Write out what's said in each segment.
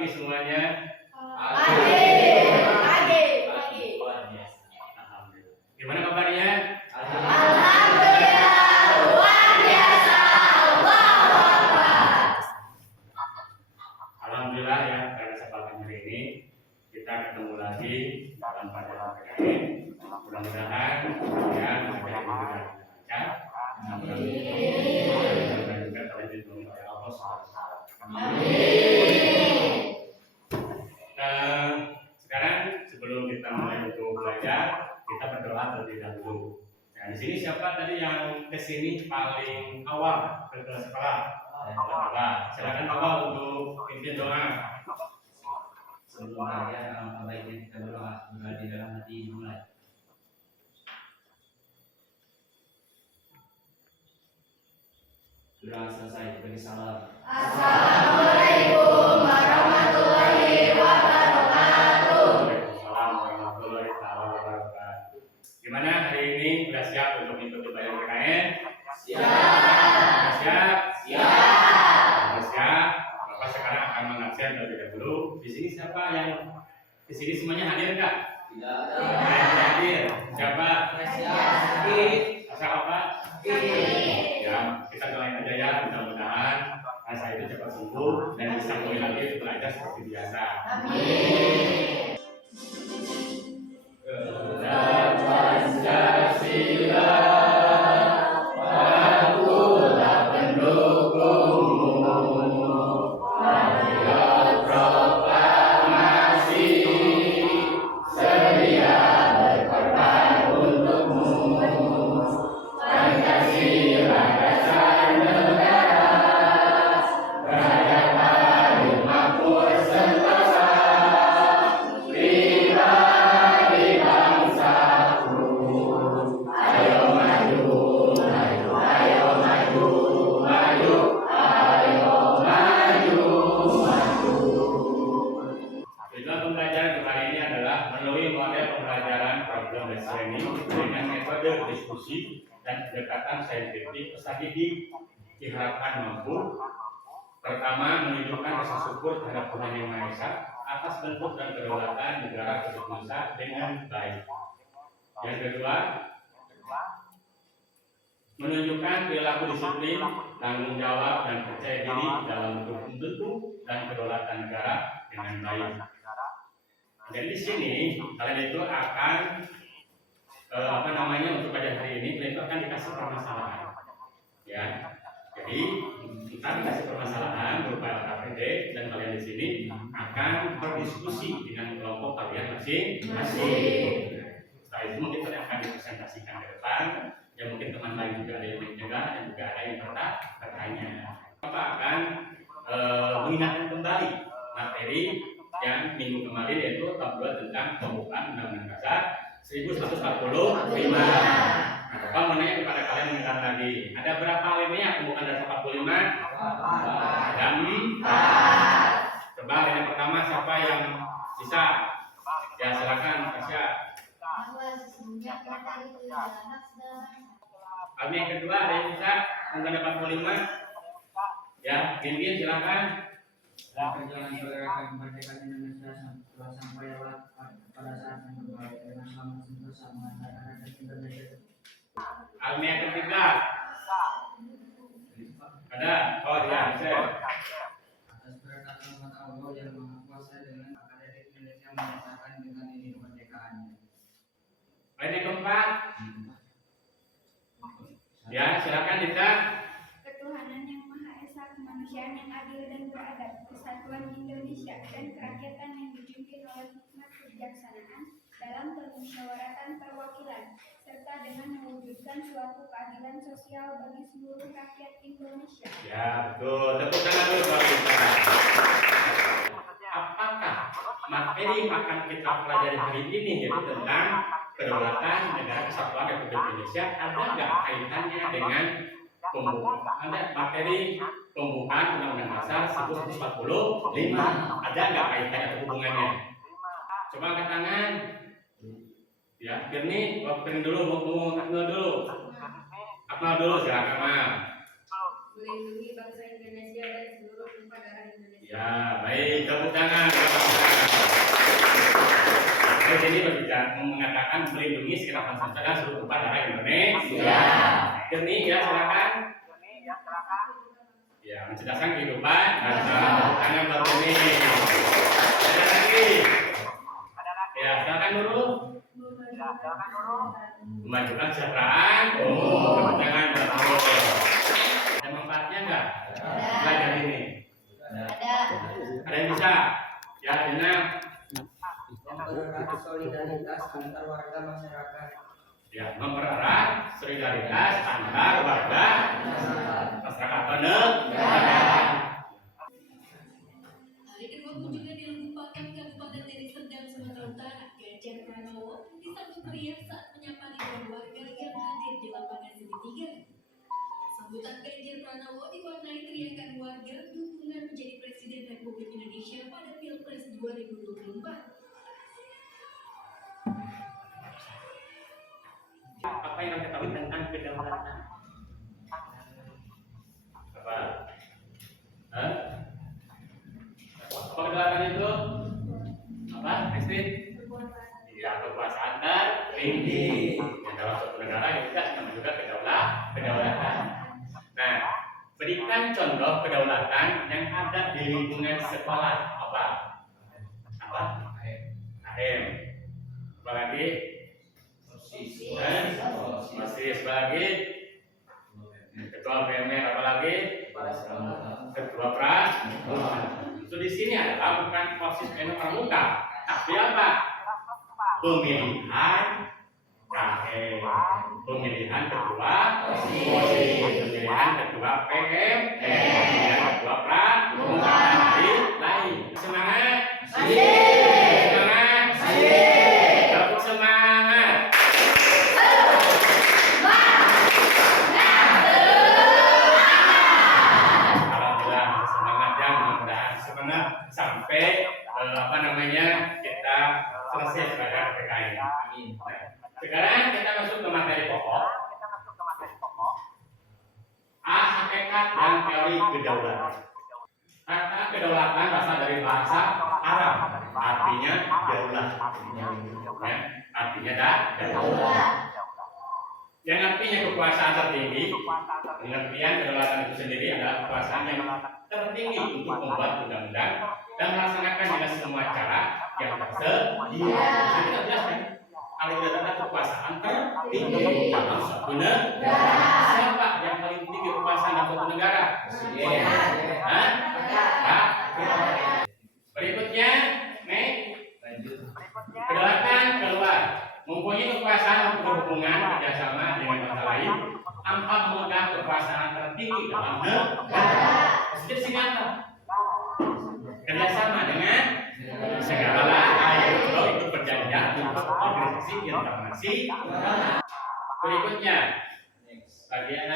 pagi semuanya. Pagi. Luar biasa. Alhamdulillah. Gimana kabarnya? Alhamdulillah luar biasa. Allahu Akbar. Alhamdulillah ya, pada kesempatan hari ini kita ketemu lagi dalam pelajaran PKN. Mudah-mudahan ya menjadi lancar. Dan juga terlindungi oleh Allah SWT. Sekarang sebelum kita mulai untuk belajar, kita berdoa terlebih dahulu. Nah, di sini siapa tadi yang kesini paling awal ke sekolah? Silakan awal untuk pimpin doa. Sebelum belajar, alangkah baiknya kita berdoa di dalam hati dimulai. Sudah selesai, beri salam. Assalamualaikum warahmatullahi wabarakatuh. Waalaikumsalam warahmatullahi wabarakatuh. Gimana hari ini sudah siap untuk mengikuti pelajaran PKN? Sudah siap? Sudah siap. Bapak sekarang akan mengabsen terlebih dahulu. Di sini siapa yang di sini semuanya hadir nggak? Tidak. Hadir. Siapa? Asal apa? Ya, kita doain aja ya, mudah-mudahan rasa itu cepat sembuh dan bisa mulai lagi belajar seperti biasa. Amin. Pancasila, akulah pendukungmu. Patriot proklamasi, sedia berkorban untukmu. Pancasila dasar negara, rakyat adil makmur sentosa, pribadi bangsaku. Ayo maju, maju, ayo maju, maju, ayo maju, maju. Tujuan pembelajaran kali ini adalah melalui model pembelajaran problem based learning dengan metode diskusi dan pendekatan saintifik peserta didik diharapkan mampu pertama menunjukkan rasa syukur terhadap Tuhan Yang Maha Esa atas bentuk dan kedaulatan negara Republik Indonesia dengan baik. Yang kedua, menunjukkan perilaku disiplin, tanggung jawab dan percaya diri dalam bentuk dan kedaulatan negara dengan baik. Jadi di sini kalian itu akan untuk pada hari ini kalian itu akan dikasih permasalahan, ya. Jadi kita dikasih permasalahan berupa LKPD dan kalian di sini akan berdiskusi dengan kelompok kalian masing-masing. Setelah itu mungkin kalian akan dipresentasikan ke depan, ya mungkin teman lain juga ada yang menjaga dan juga ada yang bertanya. Bapak akan mengingatkan kembali materi yang minggu kemarin yaitu tab 2 tentang pembukaan Undang-Undang Dasar 1145. Nah, Bapak mau nanya kepada kalian mengingat lagi, ada berapa lemnya pembukaan Dasar 45? Ada 4. Coba yang pertama siapa yang bisa? Ya silakan Tasya. Kami yang kedua ada yang bisa Undang-Undang 45? Ya, Gin silakan. Perjalanan pergerakan kemerdekaan Indonesia telah sampai pada saat yang terbaik dengan selamat sentosa mengantarkan rakyat Indonesia. Almi yang ketiga ada, oh ya bisa. Atas berkat rahmat Allah yang Maha Kuasa dengan akademik Indonesia menyatakan dengan ini kemerdekaannya. Lain yang keempat, ya silakan Dita. Ketuhanan yang Maha Esa, kemanusiaan yang adil dan beradab, kesatuan Indonesia dan kerakyatan yang dipimpin oleh hikmat kebijaksanaan dalam permusyawaratan perwakilan, serta dengan mewujudkan suatu keadilan sosial bagi seluruh rakyat Indonesia. Ya betul, tepuk tangan dulu buat Dita. Apakah materi yang akan kita pelajari hari ini yaitu tentang kedaulatan negara kesatuan Republik Indonesia ada nggak kaitannya dengan ada materi pembukaan Undang-Undang Dasar 1145? Ada nggak kaitannya atau hubungannya? Coba angkat tangan. Ya, Firni, Firni dulu, mau Akmal dulu. Akmal dulu, silakan Akmal. Melindungi bangsa Indonesia dan seluruh Tumpah Darah Indonesia. Ya, baik, tepuk tangan. Saya sini berbicara mengatakan melindungi segenap bangsa dan seluruh tumpah darah Indonesia. Demi ya silakan. Ya, mencerdaskan kehidupan bangsa. Tepuk tangan buat Demi. Ada lagi. Ya, silakan Nurul. Memajukan kesejahteraan umum. Tepuk tangan buat Nurul. Ada manfaatnya enggak? Belajar ini. Ada yang bisa? Ya, Dina. Mempererat solidaritas antar warga masyarakat. Ya, mempererat solidaritas antar warga masyarakat negara. Hari kedua kunjungan di Lembupakam Kabupaten Deli Serdang, Sumatera Utara, Ganjar Pranowo disambut meriah saat menyapa ribuan warga yang hadir di lapangan segitiga. Sambutan Ganjar Pranowo diwarnai teriakan warga dukungan menjadi Presiden Republik Indonesia pada Pilpres 2024. Apa yang kita tahu tentang kedaulatan? Apa? Hah? Apa kedaulatan itu? Apa? Christine? Iya, kekuasaan tertinggi. Ya, dalam suatu negara yang juga namanya juga kedaulatan. Nah, berikan contoh kedaulatan yang ada di lingkungan sekolah. Apa? AM. Apa lagi? Masih lagi. Ketua BMR apa lagi? Ketua Pras. So di sini adalah bukan posisi pramuka, tapi apa? Pemilihan KM, pemilihan ketua posisi, pemilihan ketua PM, pemilihan ketua pramuka lain. Semangat. Semangat. Tepuk semangat. Alhamdulillah semangat ya, mudah-mudahan semangat sampai kita selesai sebagai PKI. Amin. Sekarang kita masuk ke materi pokok. Hakikat dan teori kedaulatan. Kata kedaulatan berasal dari bahasa Arab, artinya daulah. Ya, artinya daulah. Yang artinya kekuasaan tertinggi. Pengertian kedaulatan itu sendiri adalah kekuasaan yang tertinggi untuk membuat undang-undang dan melaksanakan dengan semua cara yang tersedia. Kita jelaskan. Kalau adalah kekuasaan tertinggi dalam suatu negara. Siapa yang paling tinggi kekuasaan dalam suatu negara? Berikutnya, kedaulatan keluar mempunyai kekuasaan untuk berhubungan kerjasama dengan bangsa lain tanpa memegang kekuasaan tertinggi dalam negara. Maksudnya di sini apa? Kerjasama dengan segala lain. Kalau itu perjanjian untuk organisasi internasional. Berikutnya, bagian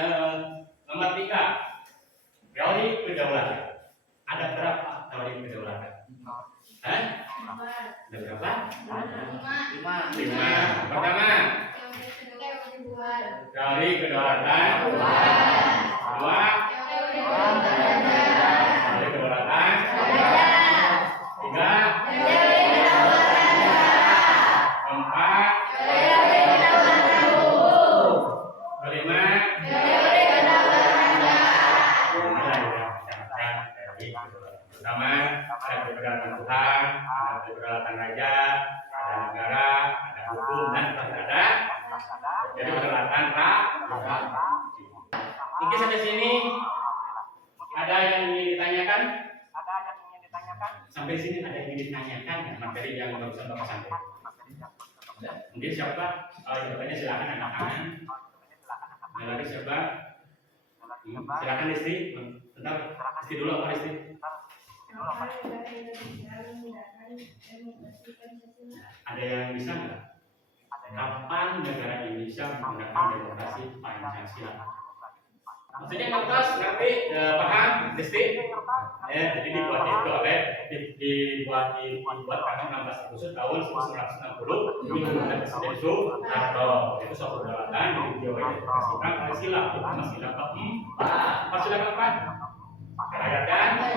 nomor 3, teori kedaulatan. Ada berapa teori kedaulatan? Hah? Ada berapa? 5. Pertama, teori kedaulatan. 2, teori kedaulatan. 3, 4, 5. Pertama, ada kedaulatan Tuhan, ada kedaulatan raja, ada negara, ada hukum, dan ada. Jadi kedaulatan rakyat. Mungkin sampai sini ada yang ingin ditanyakan? Sampai sini ada yang ingin ditanyakan ya, materi yang barusan Bapak sampaikan? Mungkin siapa? Jawabannya silakan angkat tangan. Ada lagi siapa? Silakan Listi. Bentar, Listi dulu apa Listi? Ada yang bisa nggak? Kapan negara Indonesia menggunakan demokrasi Pancasila? Maksudnya kertas ngerti, paham, Listi? Jadi dibuat itu oleh dibuat tanggal 16 Agustus tahun 1960 di Undang-Undang Presiden Soekarno. Itu suatu kedaulatan yang dideklarasikan oleh sila, terutama sila keempat. Apa sila keempat? Kerakyatan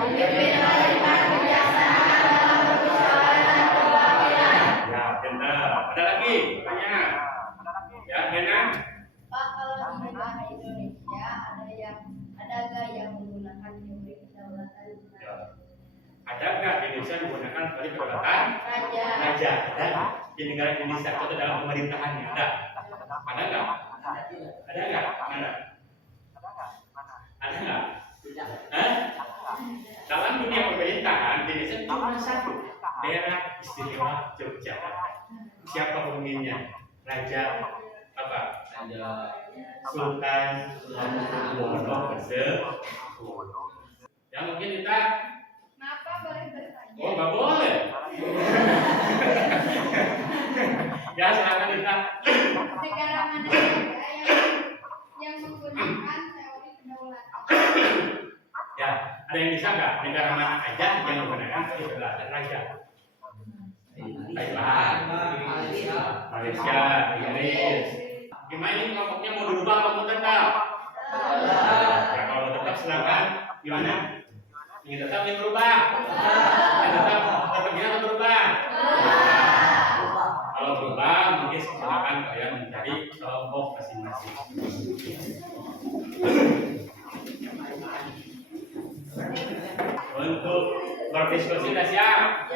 Indonesia menggunakan kali kedaulatan raja. Dan di negara Indonesia atau dalam pemerintahannya ada nggak? Ada nggak? Mana? Ada nggak? Hah? Dalam dunia pemerintahan Indonesia cuma satu, daerah istimewa Yogyakarta. Siapa pemimpinnya? Raja apa? Sultan Hamengkubuwono. Yang mungkin kita Kenapa boleh bertanya? oh nggak boleh. Ya silakan kita. Negara mana saja yang menggunakan teori kedaulatan? Ya, ada yang bisa nggak? Negara mana aja yang menggunakan kedaulatan raja? Thailand, Malaysia, Inggris. Gimana ini kelompoknya mau dirubah atau mau tetap? Ya kalau mau tetap silakan. Gimana? Ingin tetap ingin berubah? Ingin tetap ingin atau berubah? Kalau berubah mungkin silakan kalian mencari kelompok masing-masing. Untuk berdiskusi sudah siap?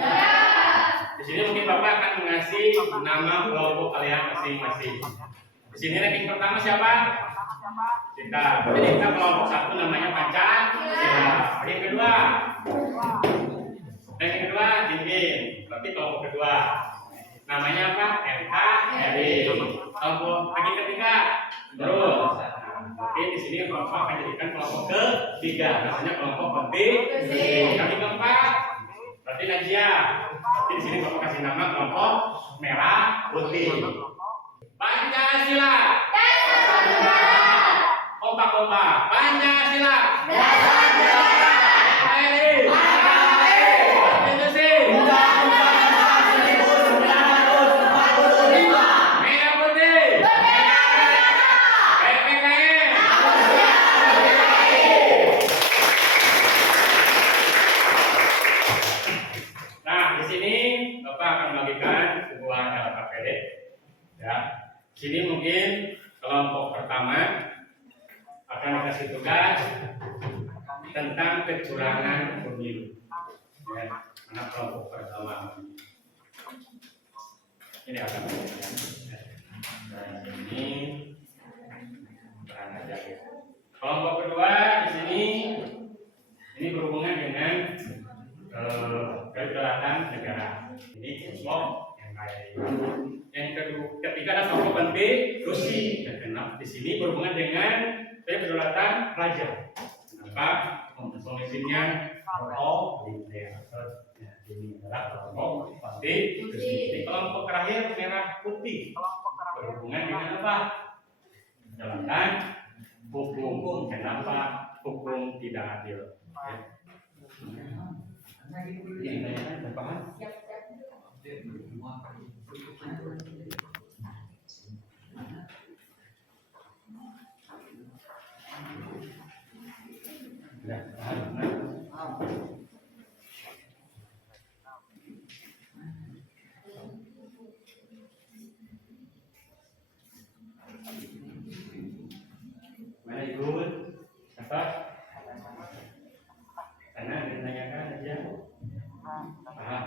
Di sini mungkin Bapak akan mengasih nama kelompok kalian masing-masing. Di sini ranking pertama siapa? Kita. Jadi kita kelompok satu namanya Pancasila. Ranking kedua. Ranking kedua Jinjin. Berarti kelompok kedua. Namanya apa? NKRI. Kelompok ranking ketiga. Terus. Oke, di sini Bapak akan jadikan kelompok ketiga. Namanya kelompok penting. Ranking keempat. Berarti Najia. Berarti di sini Bapak kasih nama kelompok merah putih. Pancasila. Kompak-kompak. Pancasila. NKRI. Konstitusi. Merah putih. PPKM. Nah, di sini Bapak akan membagikan sebuah LKPD. Ya, di sini mungkin kelompok pertama akan dikasih tugas tentang kecurangan pemilu. Ya, anak kelompok pertama. Ini akan ini terang aja. Kelompok kedua di sini ini berhubungan dengan kedaulatan negara. Ini kelompok yang lain. Yang ketiga adalah kelompok konstitusi. Dan keenam di sini berhubungan dengan kedaulatan raja. Kenapa? Pemimpinnya otoriter. Nah, ini adalah kelompok konstitusi. Di kelompok terakhir merah putih berhubungan dengan apa? Kedaulatan hukum. Kenapa? Hukum tidak adil. Yang lainnya paham? Ya, paham. Mana Ibu? Apa? Karena ditanyakan aja. Paham.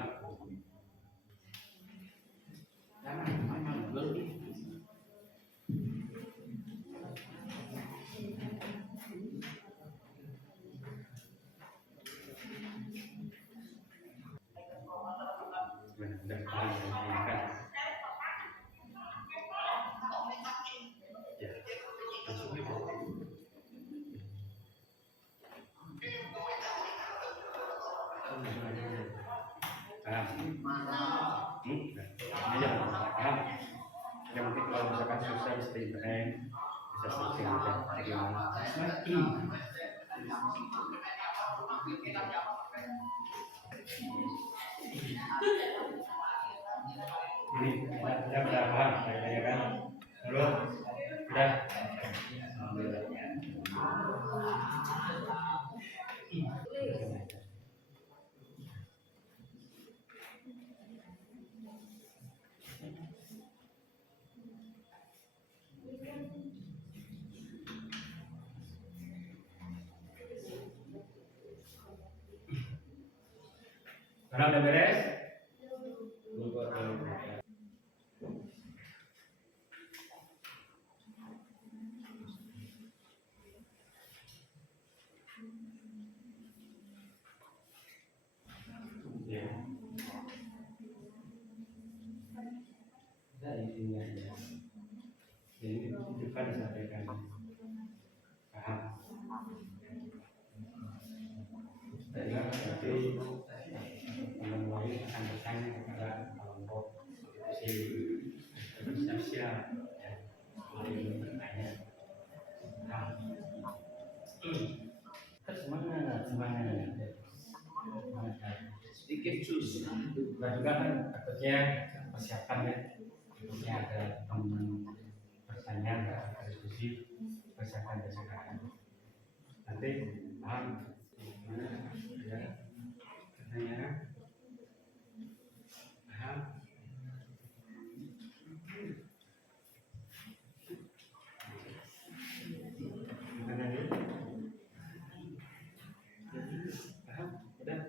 Yang penting kalau misalkan susah bisa di internet, bisa searching bagaimana. Ini sudah paham saya kan? Belum? Sudah? Karena udah beres? Ya. Kita isinya aja. Jadi itu kan disampaikan. Paham? Berarti teman lain akan bertanya kepada kelompok siap-siap ya, boleh bertanya. Semangat. Sedikit susah. Juga kan takutnya persiapan ya. Takutnya ada teman bertanya, ada diskusi, persiapan sekarang. Nanti paham gimana ya pertanyaan? Paham? Gimana nih? Paham? Udah?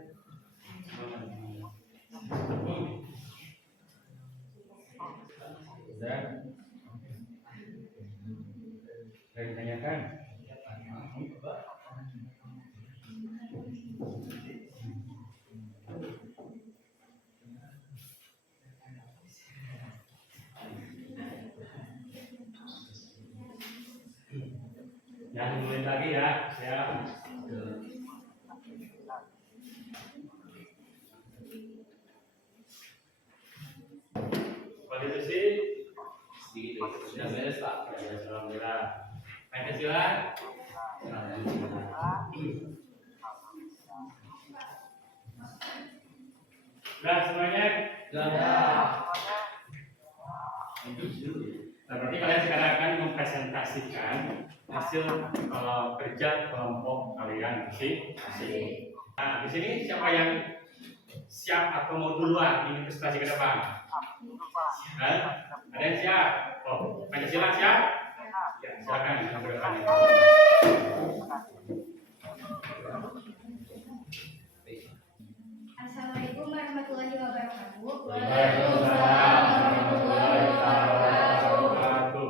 Udah? Saya ditanyakan? Jangan mulai lagi ya, siap. Konstitusi Sedikit sudah beres Pak. ya, alhamdulillah. Pancasila. Sudah semuanya? Nah, berarti kalian sekarang akan mempresentasikan hasil kerja kelompok kalian masing-masing. Nah, di sini siapa yang siap atau mau duluan ingin presentasi ke depan? Ada yang siap? Oh, Pancasila siap? Ya, silakan yang ke depan. Assalamualaikum warahmatullahi wabarakatuh. Waalaikumsalam warahmatullahi wabarakatuh.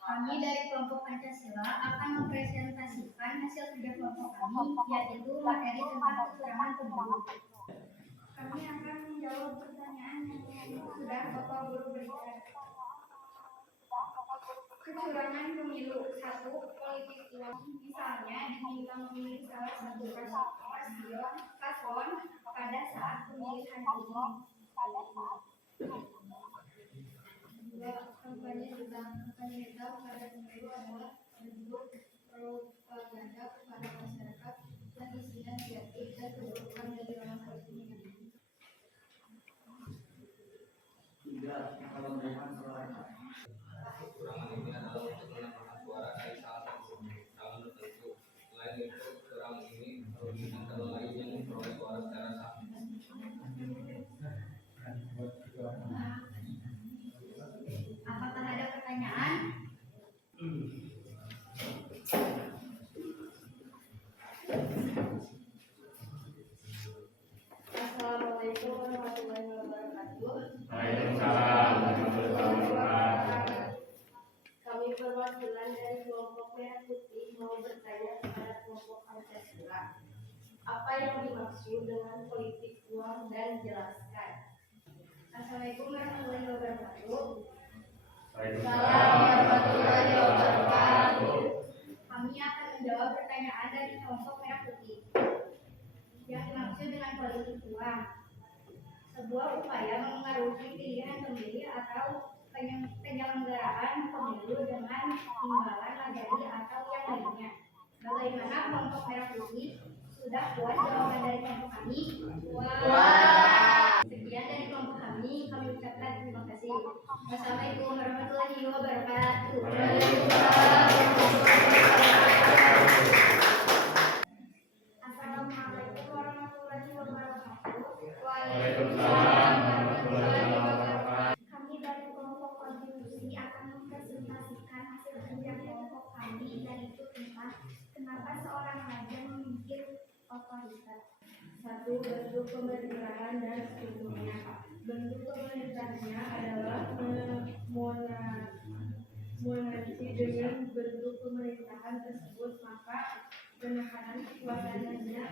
Kami dari kelompok Pancasila akan mempresentasikan hasil kerja kelompok kami, yaitu materi tentang kecurangan pemilu. Kami akan menjawab pertanyaan yang sudah Bapak Guru berikan. Kecurangan pemilu. 1. Politik uang. Misalnya diminta memilih salah satu paslon pada saat pemilihan umum. 2. Kampanye hitam. Kampanye hitam pada pemilu adalah bentuk propaganda kepada masyarakat yang isinya negatif dan keburukan dari orang politik. Tidak, kalau memberikan suara. Kecurangan ini adalah untuk menambahkan suara dari salah satu calon tertentu. Selain itu, kecurangan ini merugikan calon lain yang memperoleh suara secara sah. Apakah ada pertanyaan? Assalamualaikum warahmatullahi wabarakatuh. Waalaikumsalam warahmatullahi wabarakatuh. Kami perwakilan dari kelompok Merah Putih mau bertanya kepada kelompok Pancasila. Apa yang dimaksud dengan politik uang dan jelaskan? Assalamualaikum warahmatullahi wabarakatuh. Waalaikumsalam warahmatullahi wabarakatuh. Kami akan menjawab pertanyaan dari kelompok Merah Putih. Yang dimaksud dengan politik uang, sebuah upaya mengaruhi pilihan pemilih atau penyelenggaraan pemilu dengan imbalan materi atau yang lainnya. Bagaimana kelompok Merah Putih? Sudah puas jawaban dari kelompok kami? Sekian dari kelompok kami ucapkan terima kasih. Wassalamualaikum warahmatullahi wabarakatuh. Assalamualaikum warahmatullahi wabarakatuh. Waalaikumsalam warahmatullahi wabarakatuh. Kami dari kelompok kontribusi akan mempresentasikan hasil kerja kelompok kami, yaitu tentang kenapa seorang raja memimpin otoritas. Satu, bentuk pemerintahan dan strukturnya. Bentuk pemerintahnya adalah monarki dengan bentuk pemerintahan tersebut, maka penekanan kekuasaannya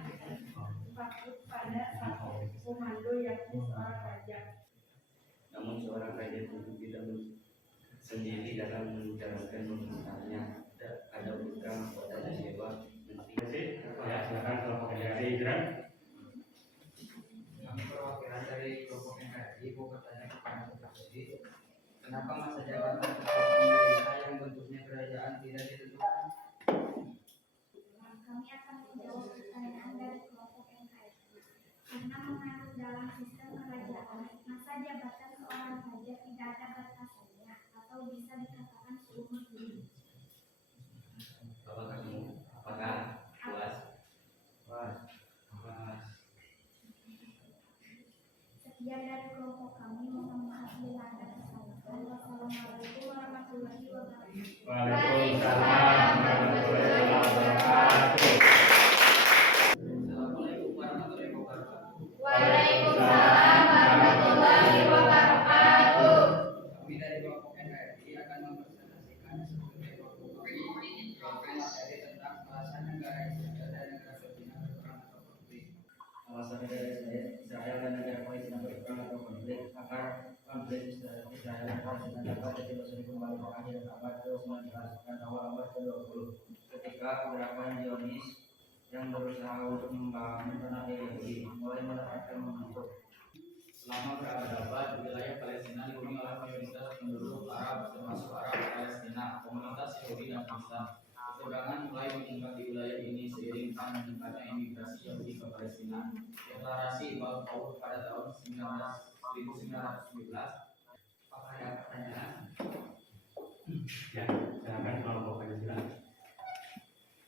patut pada satu komando yakni seorang raja. Namun seorang raja tentu tidak sendiri dalam menjalankan pemerintahnya. Ada putra, mahkota, dan dewa, menteri. Ya, silakan kelompok NKRI Gibran. Kami perwakilan dari kelompok NKRI mau bertanya kepada Bapak Budi, kenapa masa jabatan kepala pemerintah yang bentuknya kerajaan tidak ditentukan? Kami akan menjawab pertanyaan dari kelompok NKRI. Karena menurut dalam sistem kerajaan, masa jabatan seorang raja tidak ada batasannya atau bisa dikatakan seumur hidup. Bapak kamu, apakah puas? Sekian dari kelompok kami, mohon maaf bila ada kesalahan. Wassalamualaikum warahmatullahi wabarakatuh. Waalaikumsalam warahmatullahi wabarakatuh. Assalamualaikum warahmatullahi wabarakatuh. Waalaikumsalam warahmatullahi wabarakatuh. Kami dari kelompok NKRI akan mempresentasikan sebagai kelompok materi tentang alasan negara Israel dan negara Palestina berperang atau konflik. Alasan negara Israel dan negara Palestina berperang atau konflik agar konflik Israel dan Palestina dapat ditelusuri kembali ke akhir abad ke-19 dan awal abad ke-20 ketika gerakan Zionis yang berusaha untuk membangun tanah Yahudi mulai mendapatkan momentum. Selama berabad-abad, wilayah Palestina dihuni oleh mayoritas penduduk Arab, termasuk Arab Palestina, komunitas Yahudi dan Kristen. Ketegangan mulai meningkat di wilayah ini seiring meningkatnya imigrasi Yahudi ke Palestina. Deklarasi Balfour pada tahun 1917. Apakah ada pertanyaan? Ya, silakan kelompok Pancasila.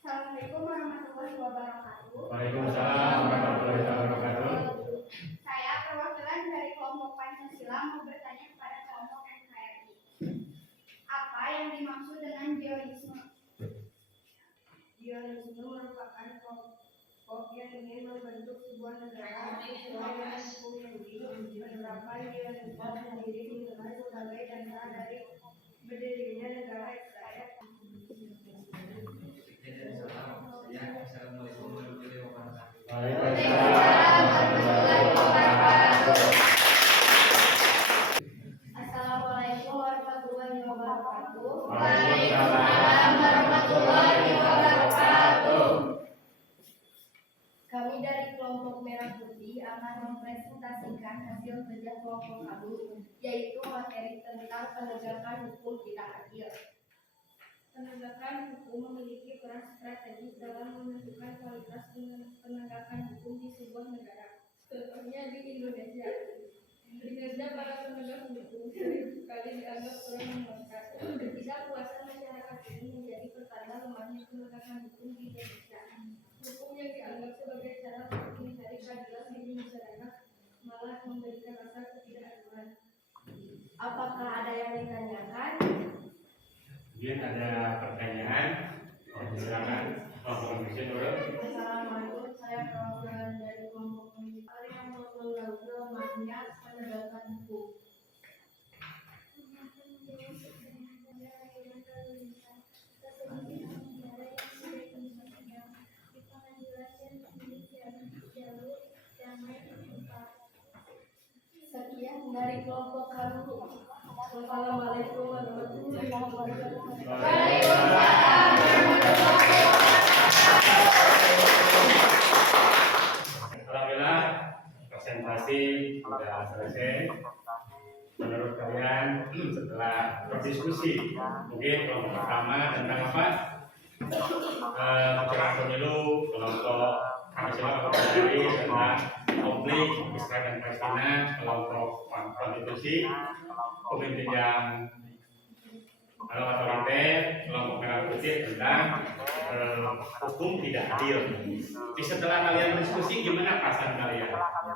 Assalamualaikum warahmatullahi wabarakatuh. Waalaikumsalam warahmatullahi wabarakatuh. Saya perwakilan dari kelompok Pancasila mau bertanya kepada kelompok NKRI. Apa yang dimaksud dengan Zionisme? Zionisme merupakan kelompok yang ingin membentuk sebuah negara sesuai dengan hukum Yahudi. Penerapan Zionisme sendiri dinilai sebagai dasar dari berdirinya negara Israel. Assalamualaikum warahmatullahi wabarakatuh. Waalaikumsalam warahmatullahi wabarakatuh. Assalamualaikum warahmatullahi wabarakatuh. Waalaikumsalam warahmatullahi wabarakatuh. Kami dari kelompok Merah Putih akan mempresentasikan hasil kerja kelompok kami, yaitu materi tentang penegakan hukum tidak adil. Penegakan hukum memiliki peran strategis dalam menentukan kualitas penegakan hukum di sebuah negara. Contohnya di Indonesia. Kinerja para penegak hukum seringkali dianggap kurang memuaskan. Ketidakpuasan masyarakat ini menjadi pertanda lemahnya penegakan hukum di Indonesia. Hukum yang dianggap sebagai cara untuk mencari keadilan bagi masyarakat malah memberikan rasa ketidakadilan. Apakah ada yang ditanyakan? Mungkin ada pertanyaan. Silakan kelompok Indonesia dulu. Assalamualaikum, saya perwakilan dari kelompok militer yang menganggap lemahnya penegakan hukum. Sekian dari kelompok kami. Wassalamualaikum warahmatullahi wabarakatuh. Alhamdulillah, presentasi sudah selesai. Menurut kalian setelah berdiskusi, mungkin kelompok pertama tentang apa? Kecurangan pemilu, kelompok Pancasila dari tentang konflik Israel dan Palestina, kelompok konstitusi, pemimpin yang otoriter, kelompok Merah Putih tentang hukum tidak adil. Jadi setelah kalian berdiskusi, gimana perasaan kalian?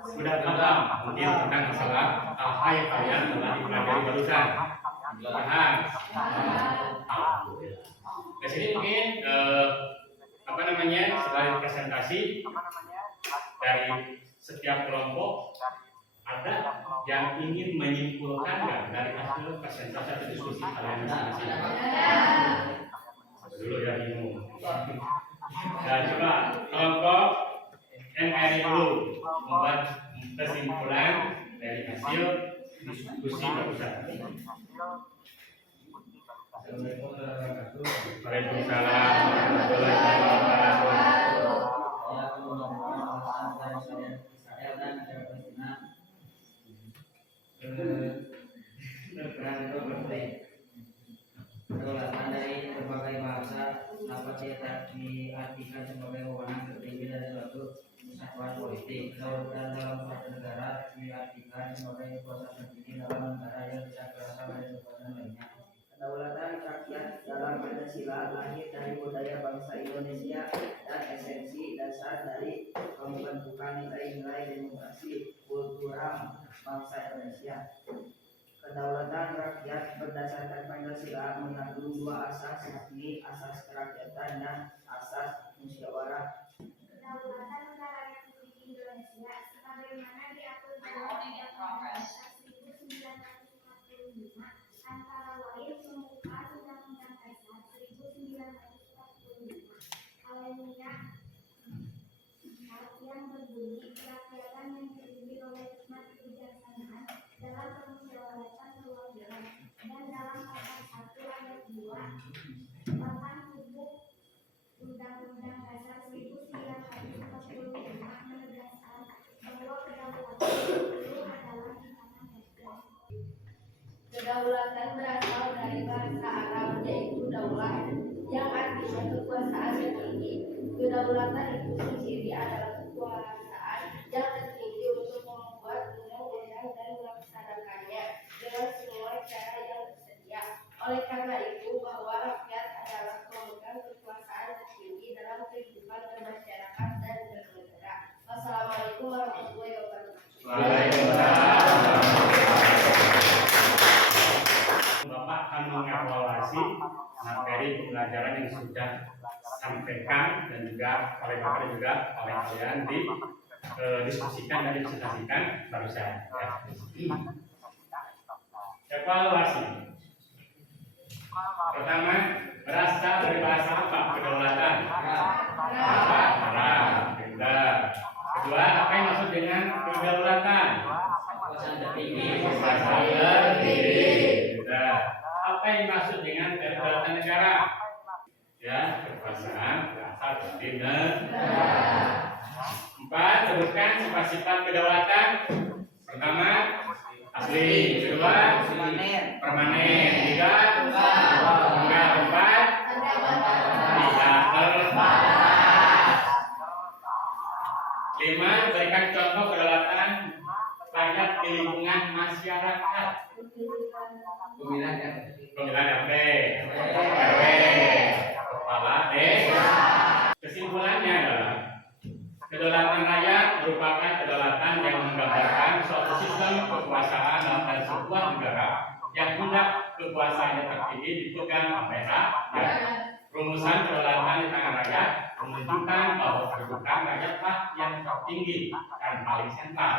Sudah paham mungkin tentang masalah apa yang kalian telah dipelajari barusan? Paham? Alhamdulillah. Di sini mungkin setelah presentasi dari setiap kelompok ada yang ingin menyimpulkan nggak dari hasil presentasi atau diskusi kalian masing-masing? Dulu ya bingung. Nah, coba kelompok MRI dulu membuat kesimpulan dari hasil diskusi barusan. Assalamualaikum warahmatullahi wabarakatuh. Waalaikumsalam warahmatullahi wabarakatuh. Saya akan membawakan alasan dari Israel dan negara Palestina berperan itu penting. Kedaulatan dari berbagai bahasa dapat diartikan sebagai wewenang tertinggi dari suatu kesatuan politik. Kedaulatan dalam suatu negara diartikan sebagai kuasa tertinggi dalam negara yang tidak berasal dari kekuatan lainnya. Kedaulatan rakyat dalam Pancasila lahir dari budaya bangsa Indonesia dan esensi dasar dari pembentukan nilai-nilai demokrasi kultural bangsa Indonesia. Kedaulatan rakyat berdasarkan Pancasila mengandung dua asas, yakni asas kerakyatan dan asas musyawarah. Kedaulatan negara Republik Indonesia sebagaimana diatur dalam Undang-Undang Dasar 1945 antara lain pembukaan Undang-Undang Dasar 1945 alinea 4 yang berbunyi kerakyatan yang terdiri oleh hikmat kebijaksanaan dalam permusyawaratan perwakilan, dan dalam pasal 1 ayat 2 bahkan tubuh Undang-Undang Dasar 1945 menegaskan bahwa kedaulatan itu adalah di tangan rakyat. Kedaulatan berasal dari bahasa Arab yaitu daulah yang artinya kekuasaan yang tinggi. Kedaulatan itu sendiri adalah kekuasaan yang tertinggi untuk membuat undang-undang dan melaksanakannya dengan semua cara yang tersedia. Oleh karena itu bahwa rakyat adalah pemegang kekuasaan tertinggi dalam kehidupan bermasyarakat dan bernegara. Wassalamualaikum warahmatullahi wabarakatuh. Bapak akan mengevaluasi materi pembelajaran yang sudah sampaikan dan juga oleh Bapak dan juga oleh kalian diskusikan dan dipresentasikan barusan. Ya. Evaluasi. Pertama, berasal dari bahasa apa? Kedaulatan. Arab. Benar. Kedua, apa yang maksud dengan kedaulatan? Kekuasaan tertinggi. Kekuasaan tertinggi. Benar. Apa yang dimaksud dengan kedaulatan negara? Ya, kekuasaan berasal dari negara. 4. Sebutkan sifat-sifat kedaulatan. Pertama, asli. Kedua, permanen. Tiga, enggak. 4, tidak terbatas. 5. Berikan contoh kedaulatan rakyat di lingkungan masyarakat. Pemilihan RT, RW, kepala desa. Kesimpulannya adalah kedaulatan rakyat merupakan kedaulatan yang menggambarkan suatu sistem kekuasaan dalam sebuah negara yang hendak kekuasaannya tertinggi dipegang oleh rakyat. Rumusan kedaulatan di tangan rakyat menunjukkan bahwa kedudukan rakyatlah yang tertinggi dan paling sentral.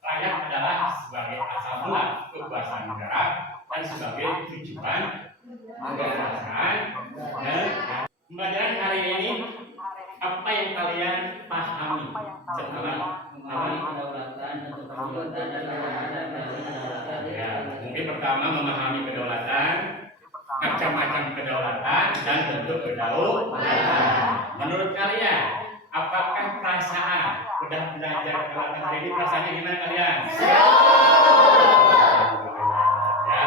Rakyat adalah sebagai asal mula kekuasaan negara dan sebagai tujuan kekuasaan negara. Pembelajaran hari ini, apa yang kalian pahami setelah Memahami kedaulatan untuk kedaulatan dan kedaulatan dari kedaulatan. ya, mungkin pertama memahami kedaulatan, macam-macam kedaulatan dan bentuk kedaulatan. Menurut kalian, apakah perasaan udah belajar kedaulatan hari ini perasaannya gimana kalian? Ya.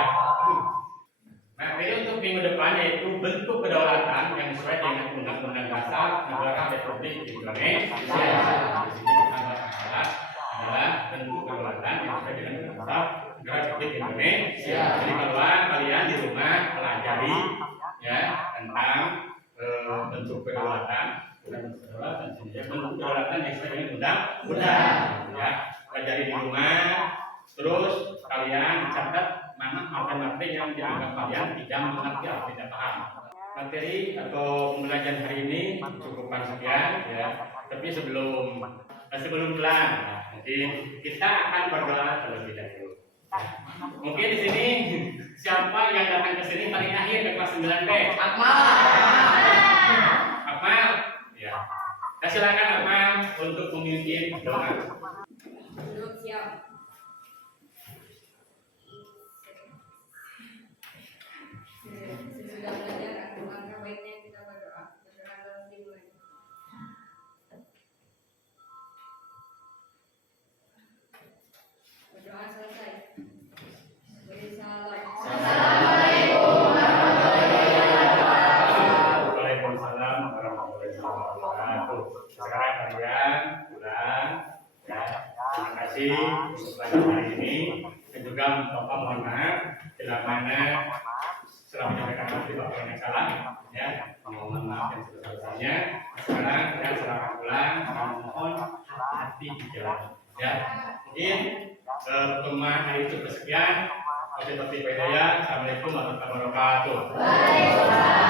Nah, jadi untuk minggu depan yaitu bentuk kedaulatan yang sesuai dengan Undang-Undang Dasar Negara Republik Indonesia. Di sini kita bahas adalah bentuk kedaulatan yang sesuai dengan Undang-Undang Dasar Negara Republik Indonesia. Jadi kalau kalian di rumah pelajari ya tentang bentuk kedaulatan, bentuk kedaulatan yang sesuai dengan undang-undang. Ya, pelajari di rumah. Terus kalian catat mana materi yang dianggap kalian tidak mengerti atau tidak paham. Materi atau pembelajaran hari ini cukupkan sekian ya. Tapi sebelum sebelum pulang, mungkin kita akan berdoa terlebih dahulu. Mungkin di sini siapa yang datang ke sini paling akhir ke kelas 9B? Akmal. Ya. Nah, silakan Akmal untuk memimpin doa. Duduk siap. Sesudah belajar, langkah baiknya kita berdoa. Berdoa dalam dimulai. Berdoa selesai. Beri salam. Waalaikumsalam warahmatullahi wabarakatuh. Sekarang kalian pulang. Ya. Terima kasih untuk pelajaran hari ini. Dan juga Bapak mohon maaf bila mana setelah menyampaikan maaf Bapak yang salah. Ya, mohon maaf yang sebesar-besarnya. Sekarang kalian silahkan pulang. Mohon hati-hati di jalan. Ya, mungkin pertemuan hari itu kesekian. Wabillahi taufiq wal hidayah. Assalamualaikum warahmatullahi wabarakatuh.